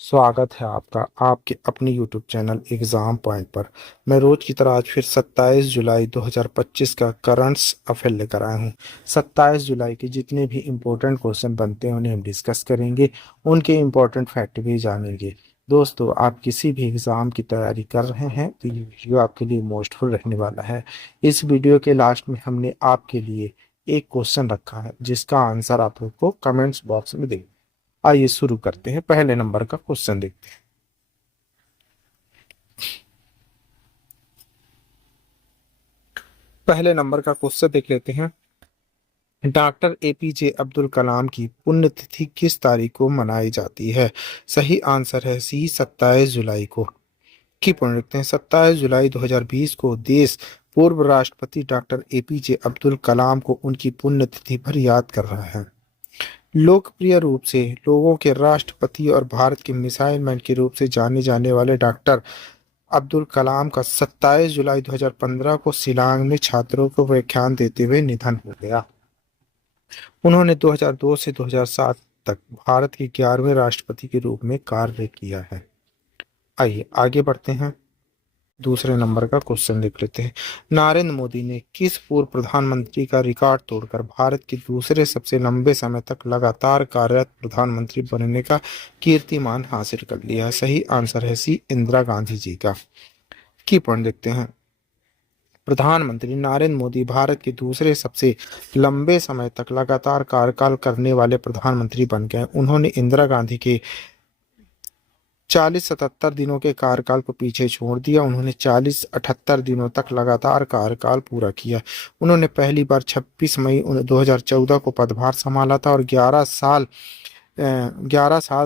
स्वागत है आपका आपके अपने YouTube चैनल एग्जाम पॉइंट पर। मैं रोज की तरह आज फिर 27 जुलाई 2025 का करंट्स अफेयर लेकर आया हूँ। 27 जुलाई के जितने भी इम्पोर्टेंट क्वेश्चन बनते हैं उन्हें हम डिस्कस करेंगे, उनके इम्पोर्टेंट फैक्ट भी जानेंगे। दोस्तों, आप किसी भी एग्ज़ाम की तैयारी कर रहे हैं तो ये वीडियो आपके लिए मोस्टफुल रहने वाला है। इस वीडियो के लास्ट में हमने आपके लिए एक क्वेश्चन रखा है जिसका आंसर आप लोग को कमेंट्स बॉक्स में दें। आइए शुरू करते हैं। पहले नंबर का क्वेश्चन देखते हैं। पहले नंबर का क्वेश्चन देख लेते हैं। डॉक्टर एपीजे अब्दुल कलाम की पुण्यतिथि किस तारीख को मनाई जाती है? सही आंसर है सी, 27 जुलाई को। की पढ़ लिखते हैं। 27 जुलाई 2020 को देश पूर्व राष्ट्रपति डॉक्टर एपीजे अब्दुल कलाम को उनकी पुण्यतिथि पर याद कर रहा है। लोकप्रिय रूप से लोगों के राष्ट्रपति और भारत के मिसाइल मैन के रूप से जाने जाने वाले डॉक्टर अब्दुल कलाम का 27 जुलाई 2015 को शिलांग में छात्रों को व्याख्यान देते हुए निधन हो गया। उन्होंने 2002 से 2007 तक भारत के 11वें राष्ट्रपति के रूप में कार्य किया है। आइए आगे बढ़ते हैं। दूसरे नंबर का क्वेश्चन देख लेते हैं। नरेंद्र मोदी ने किस पूर्व प्रधानमंत्री का रिकॉर्ड तोड़कर भारत के दूसरे सबसे लंबे समय तक लगातार कार्यरत प्रधानमंत्री बनने का कीर्तिमान हासिल कर लिया है? सही आंसर है सी, इंदिरा गांधी जी का। की पॉइंट देखते हैं। प्रधानमंत्री नरेंद्र मोदी भारत के दूसरे सबसे लंबे समय तक लगातार कार्यकाल करने वाले प्रधानमंत्री बन गए। उन्होंने इंदिरा गांधी के 40-77 दिनों के कार्यकाल को पीछे छोड़ दिया। उन्होंने 40-78 दिनों तक लगातार कार्यकाल पूरा किया। उन्होंने पहली बार 26 मई 2014 को पदभार संभाला था और 11 साल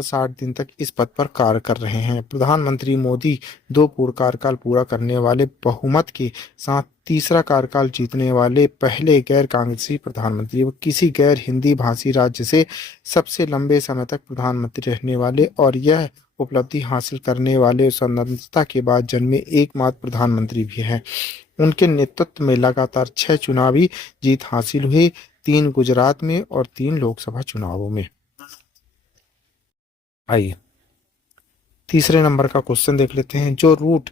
60 दिन तक इस पद पर कार्य कर रहे हैं। प्रधानमंत्री मोदी दो पूर्ण कार्यकाल पूरा करने वाले, बहुमत के साथ तीसरा कार्यकाल जीतने वाले पहले गैर कांग्रेसी प्रधानमंत्री व किसी गैर हिंदी भाषी राज्य से सबसे लंबे समय तक प्रधानमंत्री रहने वाले और यह उपलब्धि हासिल करने वाले स्वतंत्रता के बाद जन्मे एकमात्र प्रधानमंत्री भी हैं। उनके नेतृत्व में लगातार 6 चुनावी जीत हासिल हुई, 3 गुजरात में और 3 लोकसभा चुनावों में। आइए तीसरे नंबर का क्वेश्चन देख लेते हैं। जो रूट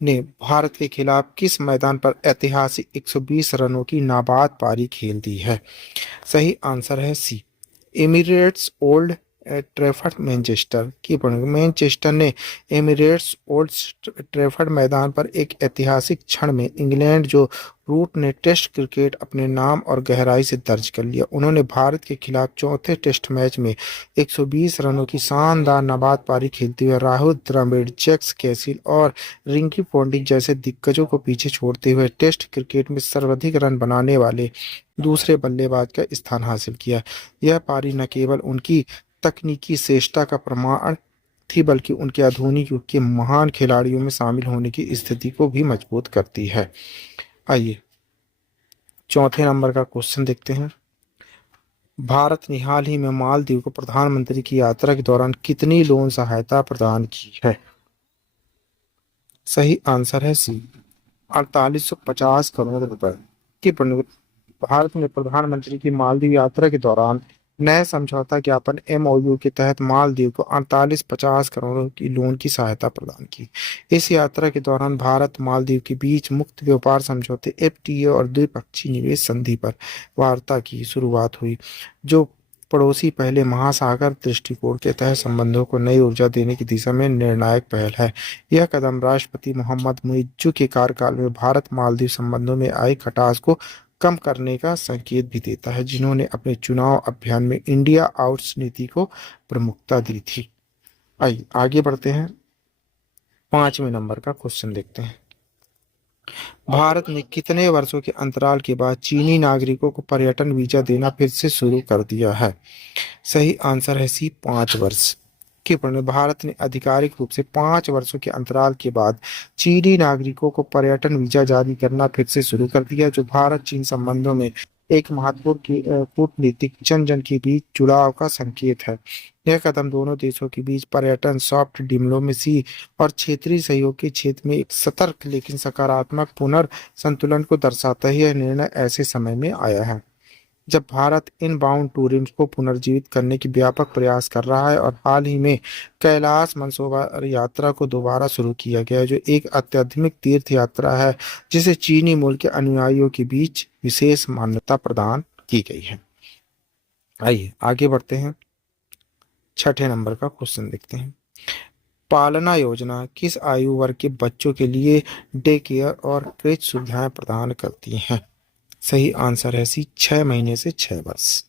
ने भारत के खिलाफ किस मैदान पर ऐतिहासिक 120 रनों की नाबाद पारी खेल दी है? सही आंसर है सी, एमिरेट्स ओल्ड ट्रैफर्ड मैनचेस्टर। की मैनचेस्टर ने एमिरेट्स ओल्ड ट्रैफर्ड मैदान पर एक ऐतिहासिक क्षण में इंग्लैंड जो रूट ने टेस्ट क्रिकेट अपने नाम और गहराई से दर्ज कर लिया। उन्होंने भारत के खिलाफ चौथे टेस्ट मैच में 120 रनों की शानदार नाबाद पारी खेलते हुए राहुल द्रविड़, जैक्स कैसिल और रिंकी पॉन्टिंग जैसे दिग्गजों को पीछे छोड़ते हुए टेस्ट क्रिकेट में सर्वाधिक रन बनाने वाले दूसरे बल्लेबाज का स्थान हासिल किया। यह पारी न केवल उनकी तकनीकी श्रेष्ठता का प्रमाण थी बल्कि उनके आधुनिक युग के महान खिलाड़ियों में शामिल होने की स्थिति को भी मजबूत करती है। आइए चौथे नंबर का क्वेश्चन देखते हैं। भारत ने हाल ही में मालदीव को प्रधानमंत्री की यात्रा के दौरान कितनी लोन सहायता प्रदान की है? सही आंसर है सी, 4850 करोड़ रुपए की। भारत ने प्रधानमंत्री की मालदीव यात्रा के दौरान नए समझौता ज्ञापन एमओयू के तहत मालदीव को 4850 करोड़ की लोन की सहायता प्रदान की। इस यात्रा के दौरान भारत मालदीव के बीच मुक्त व्यापार समझौते एफटीए और द्विपक्षीय निवेश संधि पर वार्ता की शुरुआत हुई, जो पड़ोसी पहले महासागर दृष्टिकोण के तहत संबंधों को नई ऊर्जा देने की दिशा में निर्णायक पहल है। यह कदम राष्ट्रपति मोहम्मद मुइज्जू के कार्यकाल में भारत मालदीव संबंधों में आई खटास को कम करने का संकेत भी देता है, जिन्होंने अपने चुनाव अभियान में इंडिया आउट्स नीति को प्रमुखता दी थी। आइए आगे बढ़ते हैं। 5वें नंबर का क्वेश्चन देखते हैं। भारत ने कितने वर्षों के अंतराल के बाद चीनी नागरिकों को पर्यटन वीजा देना फिर से शुरू कर दिया है? सही आंसर है सी, 5 वर्ष के पूर्ण। भारत ने आधिकारिक रूप से 5 वर्षों के अंतराल के बाद चीनी नागरिकों को पर्यटन वीजा जारी करना फिर से शुरू कर दिया, जो भारत चीन संबंधों में एक महत्वपूर्ण कूटनीतिक जन जन के बीच जुड़ाव का संकेत है। यह कदम दोनों देशों के बीच पर्यटन, सॉफ्ट डिप्लोमेसी और क्षेत्रीय सहयोग के क्षेत्र में एक सतर्क लेकिन सकारात्मक पुनर्संतुलन को दर्शाता है। यह निर्णय ऐसे समय में आया है जब भारत इनबाउंड टूरिज्म को पुनर्जीवित करने की व्यापक प्रयास कर रहा है और हाल ही में कैलाश मानसरोवर यात्रा को दोबारा शुरू किया गया है, जो एक अत्याधुनिक तीर्थ यात्रा है जिसे चीनी मूल के अनुयायियों के बीच विशेष मान्यता प्रदान की गई है। आइए आगे बढ़ते हैं, छठे नंबर का क्वेश्चन देखते हैं। पालना योजना किस आयु वर्ग के बच्चों के लिए डे केयर और क्रेच सुविधाएं प्रदान करती हैं? सही आंसर है सी, 6 महीने से 6 वर्ष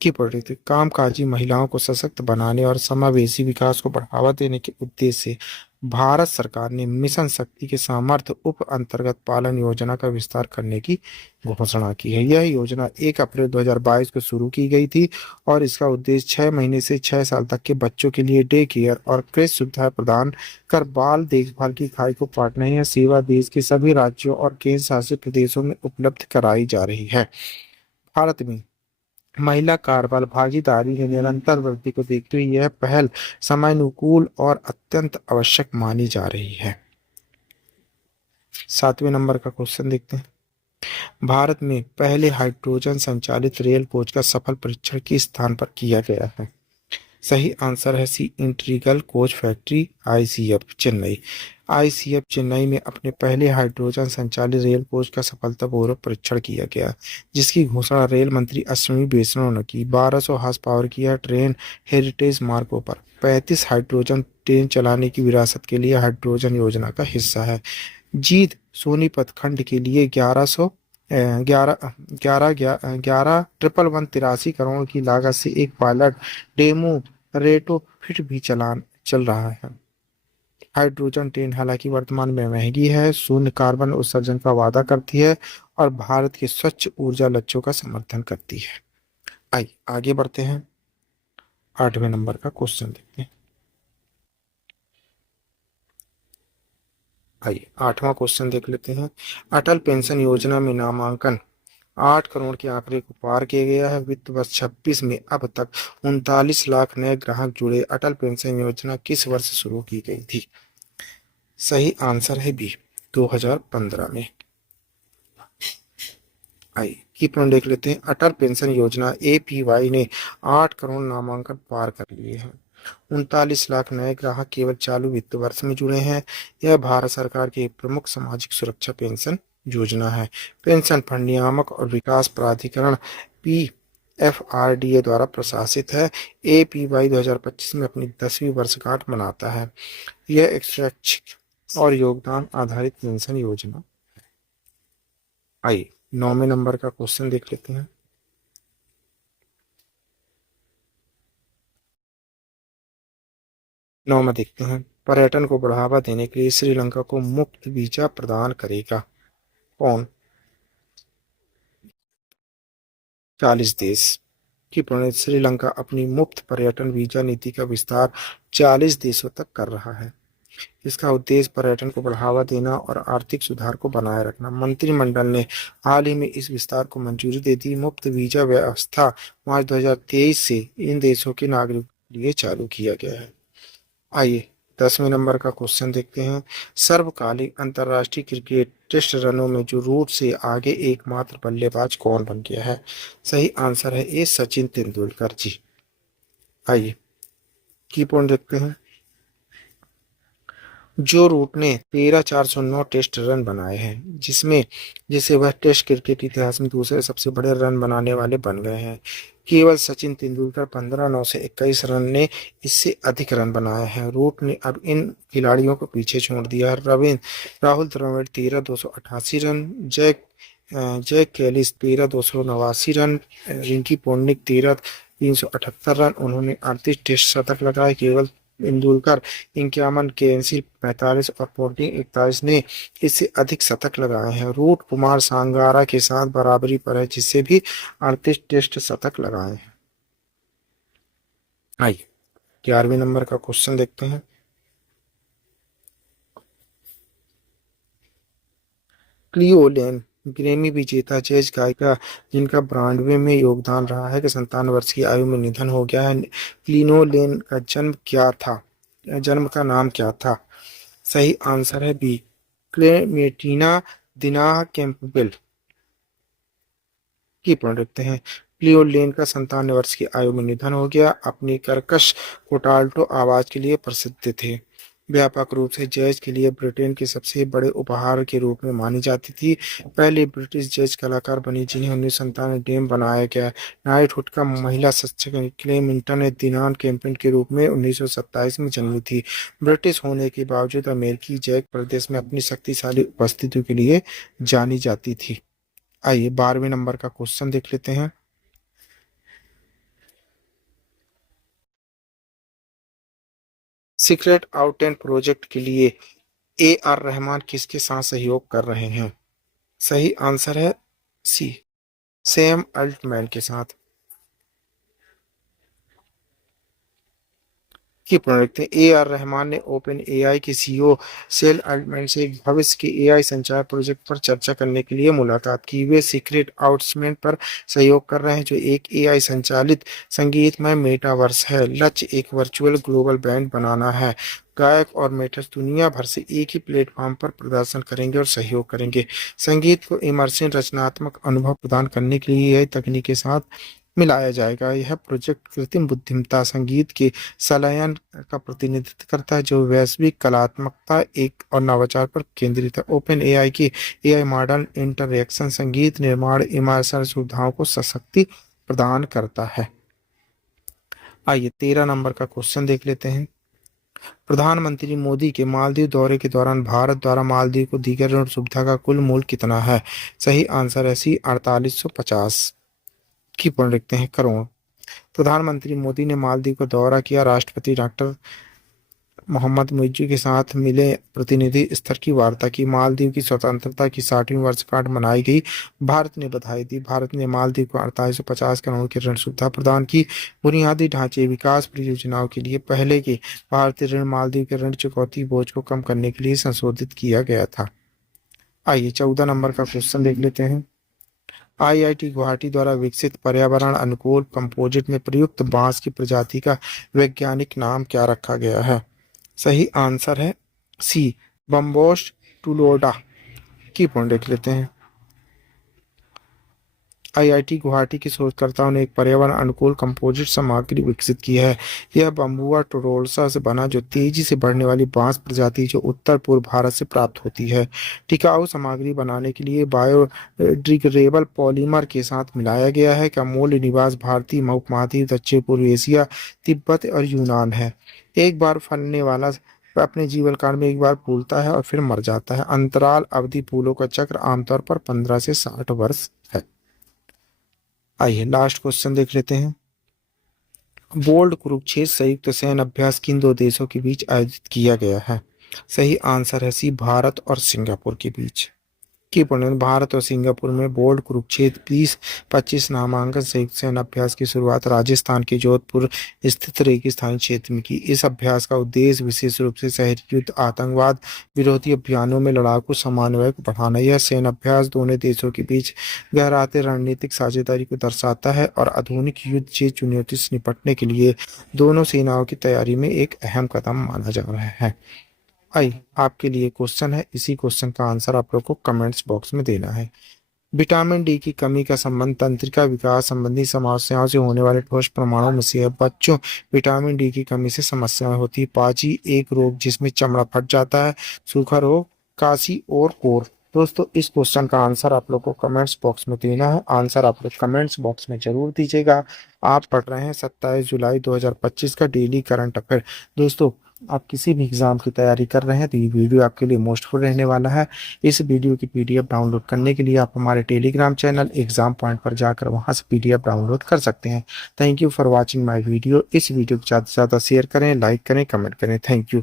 की प्रवृत्ति। कामकाजी महिलाओं को सशक्त बनाने और समावेशी विकास को बढ़ावा देने के उद्देश्य से भारत सरकार ने मिशन शक्ति के सामर्थ्य उप अंतर्गत पालन योजना का विस्तार करने की घोषणा की है। यह योजना 1 अप्रैल 2022 को शुरू की गई थी और इसका उद्देश्य 6 महीने से 6 साल तक के बच्चों के लिए डे केयर और क्रेच सुविधाएं प्रदान कर बाल देखभाल की इकाई को पाटना। यह सेवा देश के सभी राज्यों और केंद्र शासित प्रदेशों में उपलब्ध कराई जा रही है। भारत में महिला कार्यबल भागीदारी में निरंतर वृद्धि को देखते हुए यह पहल समयानुकूल और अत्यंत आवश्यक मानी जा रही है। 7वें नंबर का क्वेश्चन देखते हैं। भारत में पहले हाइड्रोजन संचालित रेल कोच का सफल परीक्षण किस स्थान पर किया गया है? सही आंसर है C, integral coach factory ICF Chennai. ICF Chennai में अपने पहले हाइड्रोजन संचालित रेल कोच का सफलतापूर्वक परीक्षण किया गया, जिसकी घोषणा रेल मंत्री अश्विनी वैष्णव ने की। 1200 हॉर्स पावर की यह ट्रेन हेरिटेज मार्गों पर 35 हाइड्रोजन ट्रेन चलाने की विरासत के लिए हाइड्रोजन योजना का हिस्सा है। जींद सोनीपत खंड के लिए 11,11,11,11,11,1,1,1,83 करोड़ की लागत से एक पायलट डेमो रेट्रोफिट भी चल रहा है। हाइड्रोजन ट्रेन हालांकि वर्तमान में महंगी है, शून्य कार्बन उत्सर्जन का वादा करती है और भारत के स्वच्छ ऊर्जा लक्ष्यों का समर्थन करती है। आइए आगे बढ़ते हैं, 8वें नंबर का क्वेश्चन देखते हैं। आइए 8वां क्वेश्चन देख लेते हैं। अटल पेंशन योजना में नामांकन 8 करोड़ के आंकड़े को पार किया गया है। वित्त वर्ष 26 में अब तक 39 लाख नए ग्राहक जुड़े। अटल पेंशन योजना किस वर्ष शुरू की गई थी? सही आंसर है बी, 2015 में। आइए की पॉइंट देख लेते हैं। अटल पेंशन योजना एपीवाई ने 8 करोड़ नामांकन पार कर लिए हैं। 39 लाख नए ग्राहक केवल चालू वित्त वर्ष में जुड़े हैं। यह भारत सरकार की प्रमुख सामाजिक सुरक्षा पेंशन योजना है। पेंशन फंड नियामक और विकास प्राधिकरण PFRDA द्वारा प्रशासित है। APY 2025 में अपनी 10वीं वर्षगांठ मनाता है। यह एक स्वैच्छिक और योगदान आधारित पेंशन योजना। आइए 9वें नंबर का क्वेश्चन देख लेते हैं। नौवां देखते हैं। पर्यटन को बढ़ावा देने के लिए श्रीलंका को मुफ्त वीजा प्रदान करेगा कौन? 40 देश की प्रणीत श्रीलंका अपनी मुफ्त पर्यटन वीजा नीति का विस्तार 40 देशों तक कर रहा है। इसका उद्देश्य पर्यटन को बढ़ावा देना और आर्थिक सुधार को बनाए रखना। मंत्रिमंडल ने हाल ही में इस विस्तार को मंजूरी दे दी। मुफ्त वीजा व्यवस्था मार्च 2023 से इन देशों के नागरिकों के लिए चालू किया गया है। आइए 10वें नंबर का क्वेश्चन देखते हैं। सर्वकालिक अंतर्राष्ट्रीय क्रिकेट टेस्ट रनों में जो रूट से आगे एकमात्र बल्लेबाज कौन बन गया है? सही आंसर है ए, सचिन तेंदुलकर जी। आइए की पॉइंट देखते हैं। जो रूट ने 13,409 टेस्ट रन बनाए हैं, जिसे वह टेस्ट क्रिकेट इतिहास में दूसरे सबसे बड़े रन बनाने वाले बन गए हैं। केवल सचिन तेंदुलकर 15,9 से 21 रन ने इससे अधिक रन बनाए हैं। रूट ने अब इन खिलाड़ियों को पीछे छोड़ दिया। राहुल द्रविड़ 13,288 रन, जय Kallis 13,289 run, Rinki Ponting 13,378 run. उन्होंने 38 टेस्ट शतक लगाए। केवल तेंदुलकर 51, केएनसी 45 और पॉन्टिंग 41 ने इससे अधिक शतक लगाए हैं। रूट कुमार सांगारा के साथ बराबरी पर है, जिससे भी 38 टेस्ट शतक लगाए हैं। आइए 11वें नंबर का क्वेश्चन देखते हैं। क्लियो लेन ग्रैमी विजेता जैज गायिका जिनका ब्रॉडवे में योगदान रहा है कि 57 वर्ष की आयु में निधन हो गया है। क्लिनो लेन का जन्म का नाम क्या था? सही आंसर है बी, क्लेमेंटीना दिनाह कैंपबेल। की पूर्ण रखते हैं। लियो लेन का 57 वर्ष की आयु में निधन हो गया। अपनी कर्कश कोटाल्टो आवाज के लिए प्रसिद्ध थे। व्यापक रूप से जैज के लिए ब्रिटेन के सबसे बड़े उपहार के रूप में मानी जाती थी। पहली ब्रिटिश जैज कलाकार बनी जिन्हें 1957 में डेम बनाया गया। नाइटहुड का महिला सशक्तिकरण क्लेमेंटा ने दिनान कैंपेन के रूप में 1927 में जन्मी थी। ब्रिटिश होने के बावजूद अमेरिकी जैक प्रदेश में अपनी शक्तिशाली उपस्थिति के लिए जानी जाती थी। आइए 12वें नंबर का क्वेश्चन देख लेते हैं। सीक्रेट आउटेंट प्रोजेक्ट के लिए ए आर रहमान किसके साथ सहयोग कर रहे हैं? सही आंसर है सी, सैम अल्टमैन के साथ। की प्रोडक्ट थे। ए आर रहमान ने ओपन एआई के सीईओ सेल अल्टमैन से एक भविष्य के एआई संचार प्रोजेक्ट पर चर्चा करने के लिए मुलाकात की। वे सीक्रेट आउटसमेंट पर सहयोग कर रहे हैं जो एक एआई संचालित संगीतमय मेटावर्स है। लक्ष्य एक वर्चुअल ग्लोबल बैंड बनाना है। गायक और मेटर्स दुनिया भर से एक ही प्लेटफॉर्म पर प्रदर्शन करेंगे और सहयोग करेंगे। संगीत को इमर्सिव रचनात्मक अनुभव प्रदान करने के लिए यह तकनीक के साथ मिलाया जाएगा। यह प्रोजेक्ट कृत्रिम बुद्धिमत्ता संगीत के संलयन का प्रतिनिधित्व करता है जो वैश्विक कलात्मकता एक और नवाचार पर केंद्रित है। ओपन एआई की एआई मॉडल इंटरैक्शन संगीत निर्माण इमर्सिव सुविधाओं को सशक्ति प्रदान करता है। आइए 13 नंबर का क्वेश्चन देख लेते हैं। प्रधानमंत्री मोदी के मालदीव दौरे के दौरान भारत द्वारा मालदीव को दी गई ऋण सुविधा का कुल मूल्य कितना है? सही आंसर है सी, 4850 की पूर्ण लिखते हैं करोड़। प्रधानमंत्री मोदी ने मालदीव का दौरा किया। राष्ट्रपति डॉक्टर मोहम्मद मुइज्जी के साथ मिले, प्रतिनिधि स्तर की वार्ता की। मालदीव की स्वतंत्रता की 60वीं वर्षगांठ मनाई गई। भारत ने बधाई दी। भारत ने मालदीव को 4850 करोड़ की ऋण सुविधा प्रदान की। बुनियादी ढांचे विकास परियोजनाओं के लिए पहले के भारतीय ऋण मालदीव के ऋण चुकौती बोझ को कम करने के लिए संशोधित किया गया था। आइए 14 नंबर का क्वेश्चन देख लेते हैं। आईआईटी गुवाहाटी द्वारा विकसित पर्यावरण अनुकूल कंपोजिट में प्रयुक्त बांस की प्रजाति का वैज्ञानिक नाम क्या रखा गया है? सही आंसर है सी, बम्बोस टुलोडा की पूर्ण देख लेते हैं। आईआईटी गुवाहाटी के शोधकर्ताओं ने एक पर्यावरण अनुकूल कंपोजिट सामग्री विकसित की है। यह बम्बुआ टोरोल्सा से बना जो तेजी से बढ़ने वाली बांस प्रजाति जो उत्तर पूर्व भारत से प्राप्त होती है। टिकाऊ सामग्री बनाने के लिए बायोडिग्रेडेबल पॉलीमर के साथ मिलाया गया है। का मूल निवास भारतीय उपमहाद्वीप, दक्षिण पूर्व एशिया, तिब्बत और यूनान है। एक बार फलने वाला अपने जीवन काल में एक बार फूलता है और फिर मर जाता है। अंतराल अवधि फूलों का चक्र आमतौर पर 15 से 60 वर्ष है। आइए लास्ट क्वेश्चन देख लेते हैं। बोल्ड कुरुक्षेत्र संयुक्त सैन्य अभ्यास किन दो देशों के बीच आयोजित किया गया है? सही आंसर है सी, भारत और सिंगापुर के बीच। की पूर्ण भारत और सिंगापुर में बोल्ड कुरुक्षेत्र 20-25 नामांकन संयुक्त सैन्य अभ्यास की शुरुआत राजस्थान के जोधपुर स्थित रेगिस्तानी क्षेत्र में की। इस अभ्यास का उद्देश्य विशेष रूप से शहरी युद्ध, आतंकवाद विरोधी अभियानों में लड़ाकू समन्वय को बढ़ाना। यह सैन्य अभ्यास दोनों देशों के बीच गहराते रणनीतिक साझेदारी को दर्शाता है और आधुनिक युद्ध से चुनौती से निपटने के लिए दोनों सेनाओं की तैयारी में एक अहम कदम माना जा रहा है। आई आपके लिए क्वेश्चन है, इसी क्वेश्चन का आंसर आप लोग को कमेंट्स बॉक्स में देना है। विटामिन डी की कमी का संबंध तंत्रिका विकास संबंधी समस्याओं से होने वाले ठोस प्रमाणों में से है। बच्चों विटामिन डी की कमी से समस्याएं होती है। पाची एक रोग जिसमें चमड़ा फट जाता है, सूखा रोग, काशी और कोर। दोस्तों इस क्वेश्चन का आंसर आप लोग को कमेंट्स बॉक्स में देना है। आंसर आप लोग कमेंट्स बॉक्स में जरूर दीजिएगा। आप पढ़ रहे हैं 27 जुलाई 2025 का डेली करंट अफेयर। दोस्तों आप किसी भी एग्जाम की तैयारी कर रहे हैं तो ये वीडियो आपके लिए मोस्टफुल रहने वाला है। इस वीडियो की पीडीएफ डाउनलोड करने के लिए आप हमारे टेलीग्राम चैनल एग्जाम पॉइंट पर जाकर वहां से पीडीएफ डाउनलोड कर सकते हैं। Thank you for watching my video. इस वीडियो को ज़्यादा से ज़्यादा शेयर करें, लाइक करें, कमेंट करें। Thank you.